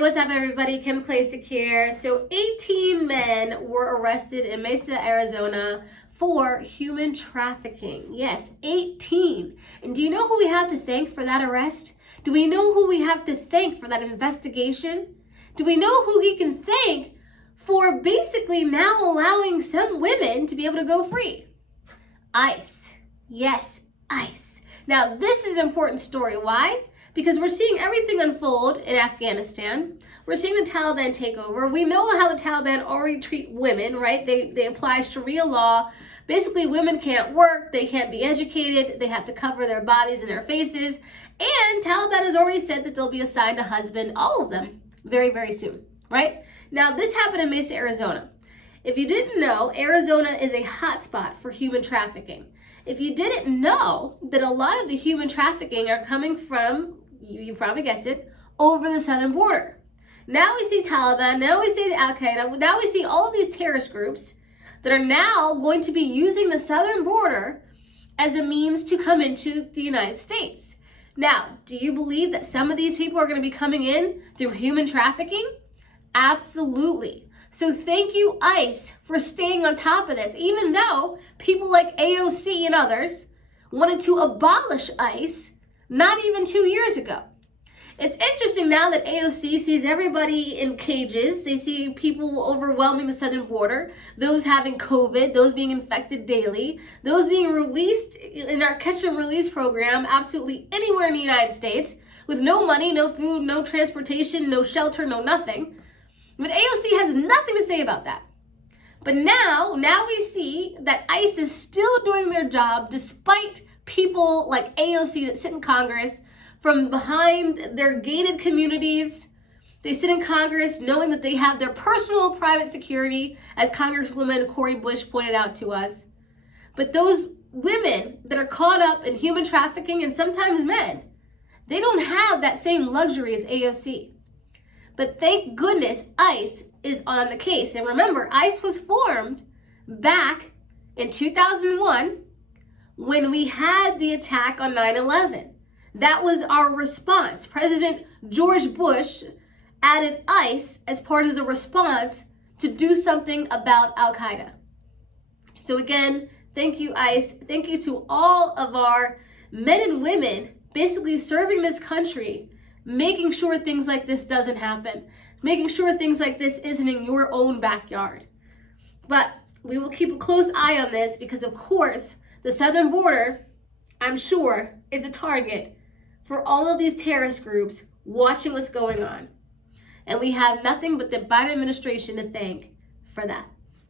Hey, what's up, everybody? Kim Klasik here. So 18 men were arrested in Mesa, Arizona for human trafficking. Yes, 18. And do you know who we have to thank for that arrest? Do we know who we have to thank for that investigation? Do we know who we can thank for basically now allowing some women to be able to go free? ICE. Yes, ICE. Now, this is an important story. Why? Because we're seeing everything unfold in Afghanistan. We're seeing the Taliban take over. We know how the Taliban already treat women, right? They apply Sharia law. Basically, women can't work, they can't be educated, they have to cover their bodies and their faces. And Taliban has already said that they'll be assigned a husband, all of them, very, very soon, right? Now, this happened in Mesa, Arizona. If you didn't know, Arizona is a hotspot for human trafficking. If you didn't know that a lot of the human trafficking are coming from, you probably guessed it, over the southern border. Now we see Taliban, now we see Al-Qaeda, now we see all of these terrorist groups that are now going to be using the southern border as a means to come into the United States. Now, do you believe that some of these people are going to be coming in through human trafficking? Absolutely. So thank you, ICE, for staying on top of this, even though people like AOC and others wanted to abolish ICE not even 2 years ago. It's interesting now that AOC sees everybody in cages. They see people overwhelming the southern border, those having COVID, those being infected daily, those being released in our catch and release program absolutely anywhere in the United States with no money, no food, no transportation, no shelter, no nothing. But AOC has nothing to say about that. But now we see that ICE is still doing their job despite people like AOC that sit in Congress from behind their gated communities. They sit in Congress knowing that they have their personal private security, as Congresswoman Cori Bush pointed out to us. But those women that are caught up in human trafficking, and sometimes men, they don't have that same luxury as AOC. But thank goodness ICE is on the case. And remember, ICE was formed back in 2001 when we had the attack on 9/11. That was our response. President George Bush added ICE as part of the response to do something about Al-Qaeda. So again, thank you, ICE. Thank you to all of our men and women basically serving this country, making sure things like this doesn't happen, making sure things like this isn't in your own backyard. But we will keep a close eye on this because, of course, the southern border, I'm sure, is a target for all of these terrorist groups watching what's going on. And we have nothing but the Biden administration to thank for that.